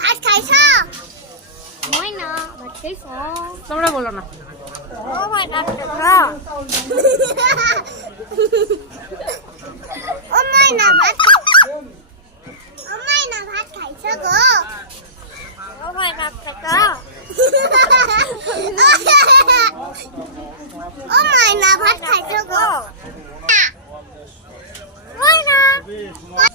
ভাত খাইছ? মই না ভাত খাইছ? তোমরা বলো না। ও মাই গড। ও মাই না ভাত